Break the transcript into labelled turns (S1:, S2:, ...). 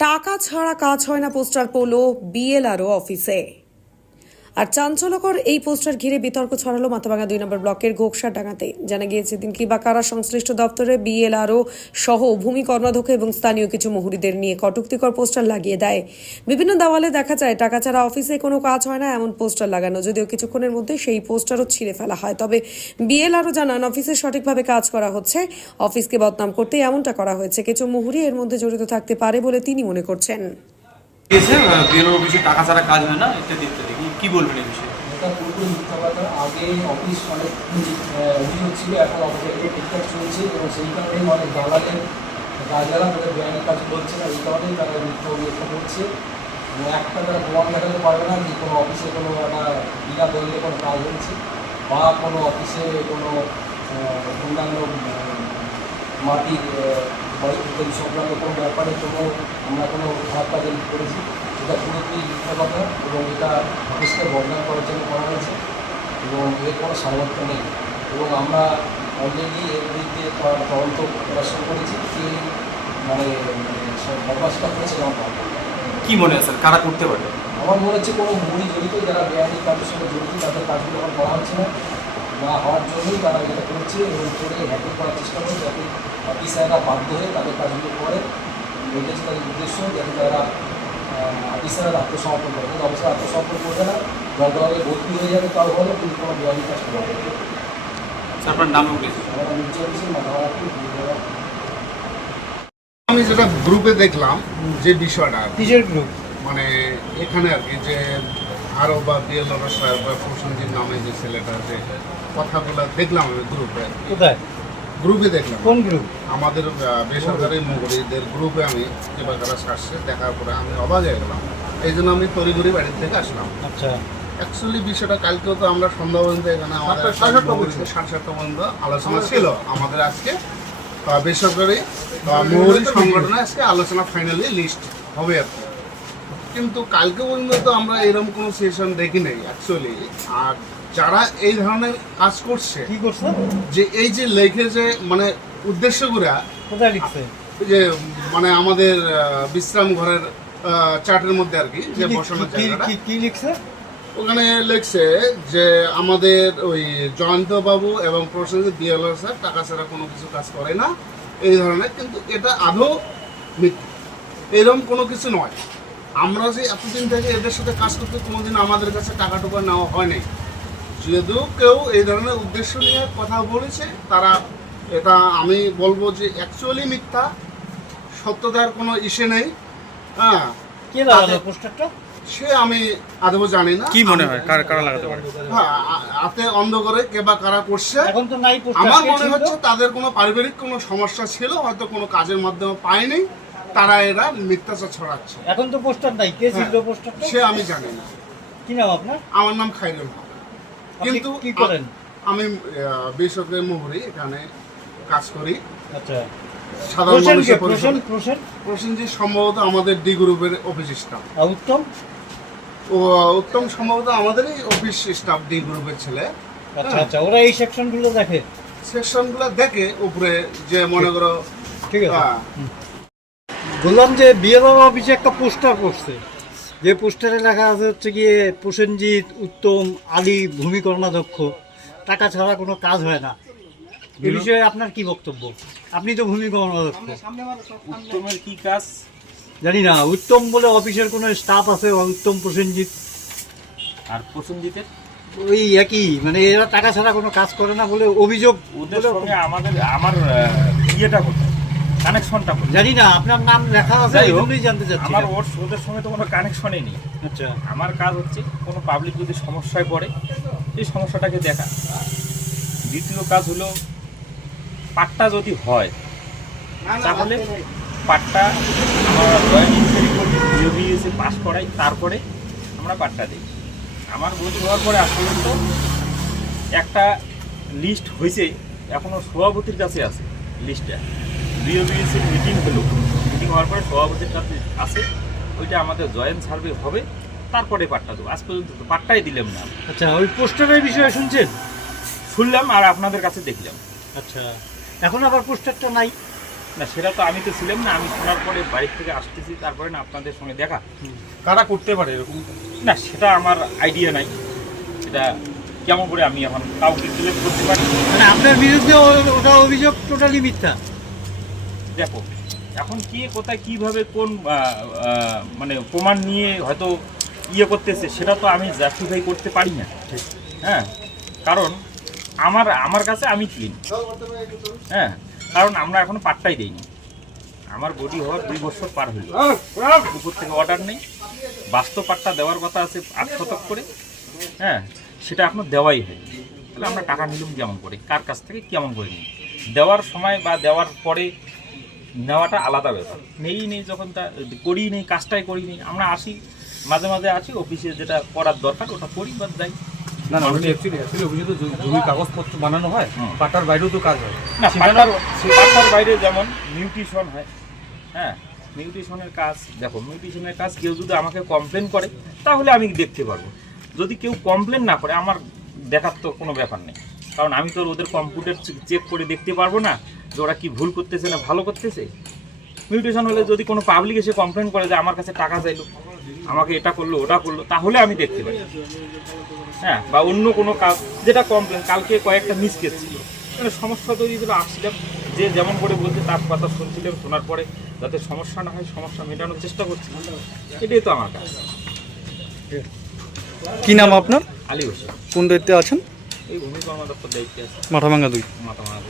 S1: টাকা ছাড়া কাজ হয় না পোস্টার পোলো বিএলআরও অফিসে। আর চাঞ্চল্যকর এই পোস্টার ঘিরে বিতর্ক ছড়ালো মাথাভাঙা দুই নম্বর ব্লকের ঘোকসা ডাঙাতে জানা গিয়েছে দিন কি বা কারা সংশ্লিষ্ট দপ্তরে, বিএলআরও সহ ভূমি কর্মাধ্যক্ষ এবং স্থানীয় কিছু মুহুরিদের নিয়ে কটুক্তিকর পোস্টার লাগিয়ে দেয়। বিভিন্ন দেওয়ালে দেখা যায়, টাকা ছাড়া অফিসে কোনো কাজ হয় না, এমন পোস্টার লাগানো, যদিও কিছুক্ষণের মধ্যে সেই পোস্টারও ছিঁড়ে ফেলা হয়। তবে বিএলআরও জানান, অফিসে সঠিকভাবে কাজ করা হচ্ছে, অফিসকে বদনাম করতে এমনটা করা হয়েছে। কিছু মুহুরি এর মধ্যে জড়িত থাকতে পারে বলে তিনি মনে করছেন।
S2: টাকা ছাড়া কাজ হয় না ইত্যাদি। কি- বলবেন এই বিষয়ে?
S3: এটা অফিস অনেক ছিল, এখন ঠিকঠাক চলছে এবং সেই কারণেই অনেক তাদের কাজ না কারণেই তারা করছে একটা তারা পারবে না যে কোনো অফিসে কোনো একটা বিনা কোনো কাজ বা কোনো অফিসে কোনো অন্যান্য মাটির সংক্রান্ত কোনো ব্যাপারে কোনো আমরা কোনো খারাপ কাজে করেছি। এটা পুরোপুরি মিথ্যা কথা এবং এটা অফিসকে বদনাম করার জন্য করা হয়েছে এবং এর কোনো সামর্থ্য নেই। এবং আমরা অলরেডি এর বিরুদ্ধে তদন্ত করা শুরু করেছি। যে মানে অভ্যাসটা করেছে আমরা
S2: কি মনে হয় স্যার কারা করতে পারে?
S3: আমার মনে হচ্ছে কোনো মুড়ি জড়িত যারা বেআইনি কাজের সঙ্গে জড়িত তাদের কাজগুলো আমার করা হচ্ছে না। না হওয়ার জন্যই তারা এটা করছে এবং করে হ্যাকিং করার চেষ্টা করে যাতে অফিসাররা বাধ্য হয়ে তাদের কাজগুলো করে। এটা হচ্ছে তাদের উদ্দেশ্য যাতে তারা অফিসাররা আত্মসমর্পণ করে। কিন্তু অফিসার আত্মসমর্পণ করবে না দরকার হলে ভর্তি হয়ে যাবে তাও হলে কিন্তু কোনো বেআইনি কাজ করবে
S2: আপনার নাম
S3: মাথাভাড়াকে দিয়ে দেওয়া
S4: আমি যেটা গ্রুপে দেখলাম যে বিষয়টা
S5: কিসের গ্রুপ
S4: মানে এখানে আর কি যে আরও বা বিএলআর সাহেব বা প্রসেনজিৎ নামে যে ছেলেটা যে কথাগুলো দেখলাম আমি গ্রুপে
S5: কোথায়?
S4: গ্রুপে দেখলাম।
S5: কোন গ্রুপ
S4: আমাদের বেসরকারি মুগুরিদের গ্রুপে আমি যে বাজারা সারছে দেখার পরে আমি অবাক হয়ে গেলাম। এই জন্য আমি তড়িঘড়ি বাড়ির থেকে আসলাম।
S5: আচ্ছা।
S4: অ্যাকচুয়ালি বিষয়টা কালকেও তো আমরা সন্ধ্যা পর্যন্ত এখানে আমাদের
S5: সাড়ে সাতটা
S4: পর্যন্ত। আলোচনা ছিল আমাদের আজকে। বেসরকারি মৌলিক সংগঠনে আজকে আলোচনা ফাইনালি লিস্ট হবে আর। কিন্তু কালকে পর্যন্ত তো আমরা এরকম কোনো সেশন দেখি নাই অ্যাকচুয়ালি আর যারা এই ধরনের কাজ করছে
S5: কি করছে?
S4: যে এই যে লেখে যে মানে উদ্দেশ্য করে
S5: কোথায় লিখছে?
S4: যে মানে আমাদের বিশ্রাম ঘরের চার্টের মধ্যে আর কি যে
S5: কি-
S4: জায়গাটা।
S5: কি- কি লিখছে?
S4: ওখানে লিখছে যে আমাদের ওই জয়ন্ত বাবু এবং প্রসেনজিৎ বিএলআর স্যার টাকা ছাড়া কোনো কিছু কাজ করে না এই ধরনের কিন্তু এটা আদৌ মিথ্যা। এরকম কোনো কিছু নয়। আমরা যে এতদিন থেকে এদের সাথে কাজ করতে কোনোদিন আমাদের কাছে টাকা টুকা নেওয়া হয় নাই। যেহেতু কেউ এই ধরনের উদ্দেশ্য নিয়ে কথা বলেছে তারা এটা আমি বলব যে অ্যাকচুয়ালি মিথ্যা। সত্যতার কোনো ইসে নেই। হ্যাঁ।
S5: কে লাগালো পোস্টারটা?
S4: সে আমি আদৌ জানি না।
S2: কি মনে হয়? কারা কারা লাগাতে পারে?
S4: হ্যাঁ আ- হাতে অন্ধ কে বা কারা করছে।
S5: এখন তো নাই পোস্টার
S4: আমার মনে হচ্ছে তাদের কোনো পারিবারিক কোনো সমস্যা ছিল হয়তো কোনো কাজের মাধ্যমে পায়নি। তারা এরা মিথ্যাচার ছড়াচ্ছে।
S5: এখন তো পোস্টার নাই। কে ছিল
S4: হ্যাঁ।
S5: পোস্টারটা?
S4: সে আমি জানি না।
S5: কি নাম আপনার?
S4: আমার নাম খাইরুল হক। কিন্তু
S5: কি করেন?
S4: আমি বেসরকারি মুহুরি এখানে কাজ করি।
S5: আচ্ছা।
S4: সাধারণ মানুষের
S5: প্রসেন
S4: পরিষেবা
S5: প্রসেন
S4: সম্ভবত আমাদের ডি গ্রুপের অফিস স্টাফ
S5: উত্তম?
S4: ও উত্তম সম্ভবত আমাদেরই অফিস স্টাফ ডি গ্রুপের ছেলে।
S5: আচ্ছা
S4: হ্যাঁ।
S5: আচ্ছা ওরা এই সেকশনগুলো দেখে?
S4: সেকশনগুলো দেখে উপরে যে মনে করো
S5: ঠিক আছে।
S4: হ্যাঁ,
S5: বললাম যে বিএলআর অফিসে একটা পোস্টার করছে যে পোস্টারে লেখা আছে হচ্ছে গিয়ে প্রসেনজিৎ উত্তম আলী ভূমি কর্মাধ্যক্ষ টাকা ছাড়া কোনো কাজ হয় না। এ বিষয়ে আপনার কি বক্তব্য? আপনি তো ভূমি কর্মাধ্যক্ষ
S2: উত্তমের কি কাজ?
S5: জানি না উত্তম বলে অফিসের কোনো স্টাফ আছে উত্তম প্রসেনজিৎ?
S2: আর প্রসেনজিতের?
S5: ওই একই মানে এরা টাকা ছাড়া কোনো কাজ করে না বলে অভিযোগ
S6: ওদের সঙ্গে আমাদের আমার ইয়েটা কোথায় কানেকশনটা
S5: জানি না আপনার নাম লেখা আছে
S6: যাই
S5: এই
S6: হোক,
S5: জন্যই জানতে চাচ্ছি।
S6: আমার ওর ওদের সঙ্গে তো কোনো কানেকশনই নেই।
S5: আচ্ছা।
S6: আমার কাজ হচ্ছে কোনো পাবলিক যদি সমস্যায় পড়ে সেই সমস্যাটাকে দেখা। দ্বিতীয় কাজ হলো পাট্টা যদি হয় তাহলে পাট্টা আমরা জয়েন্ট ইনকোয়ারি পাস করাই তারপরে আমরা পাট্টা দিই। আমার বুঝ হওয়ার পরে আজ পর্যন্ত একটা লিস্ট হয়েছে এখনও সভাপতির কাছে আছে লিস্টটা বিওবিএসের মিটিং হলো। মিটিং হওয়ার পরে সভাপতির কাছে আছে। ওইটা আমাদের জয়েন্ট সার্ভে হবে। তারপরে পাট্টা দেবো। আজ পর্যন্ত তো পাট্টাই দিলাম না।
S5: আচ্ছা ওই পোস্টারের বিষয়ে শুনছেন?
S6: শুনলাম আর আপনাদের কাছে দেখলাম।
S5: আচ্ছা এখন আবার পোস্টারটা নাই?
S6: না সেটা তো আমি তো ছিলাম না। আমি শোনার পরে বাড়ি থেকে আসতেছি। তারপরে না আপনাদের সঙ্গে দেখা।
S2: কারা করতে পারে এরকম?
S6: না সেটা আমার আইডিয়া নাই। সেটা কেমন করে আমি এখন কাউকে ডিলেট করতে পারি?
S5: মানে আপনার বিরুদ্ধে ওটা অভিযোগ টোটালি মিথ্যা।
S6: দেখো, এখন কে কোথায় কীভাবে কোন মানে প্রমাণ নিয়ে হয়তো ইয়ে করতেছে, সেটা তো আমি জাস্টিফাই করতে পারি না। হ্যাঁ কারণ আমার আমার কাছে আমি ক্লিন হ্যাঁ কারণ আমরা এখনও পাট্টাই দেইনি। আমার বডি হওয়ার দুই বছর পার হইল উপর থেকে অর্ডার নেই। বাস্তব পাট্টা দেওয়ার কথা আছে আট শতক করে। হ্যাঁ সেটা এখনও দেওয়াই হয় তাহলে আমরা টাকা নিলাম কেমন করে? কার কাছ থেকে কেমন করে নিই দেওয়ার সময় বা দেওয়ার পরে নেওয়াটা আলাদা ব্যাপার। নেই নেই যখন তা করি নেই কাজটাই করি নেই আমরা আসি মাঝে মাঝে আসি অফিসে যেটা করার দরকার ওটা করি বা যাই।
S2: না না ওটা অ্যাকচুয়ালি অ্যাকচুয়ালি অভিযোগ তো কাগজপত্র বানানো হয়। পাটার বাইরেও তো কাজ হয়।
S6: না
S2: সেখানে
S6: পাটার পাটার বাইরে যেমন হয় হ্যাঁ কাজ দেখো কাজ কেউ যদি আমাকে কমপ্লেন করে তাহলে আমি দেখতে পারব। যদি কেউ কমপ্লেন না করে আমার দেখার তো কোনো ব্যাপার নেই। কারণ আমি তো ওদের কম্পিউটার চেক করে দেখতে পারব না যে ওরা কি ভুল করতেছে না ভালো করতেছে? মিউটেশন হলে যদি কোনো পাবলিক এসে কমপ্লেন করে যে আমার কাছে টাকা চাইলো আমাকে এটা করল ওটা করল তাহলে আমি দেখতে পাই হ্যাঁ বা অন্য কোনো কাজ যেটা কমপ্লেন কালকে কয়েকটা মিস ছিল। মানে সমস্যা তৈরি করে আসছিলাম। যে যেমন করে বলছে তার কথা শুনছিলাম শোনার পরে যাতে সমস্যা না হয় সমস্যা মেটানোর চেষ্টা করছি। এটাই তো আমার কাজ।
S7: কি নাম আপনার?
S6: আলী হোসেন।
S7: কোন দায়িত্বে আছেন?
S6: এই ভূমি কর্মদপ্তর দায়িত্বে আছে।
S7: মাথাভাঙ্গা দুই।
S6: মাথা মাথা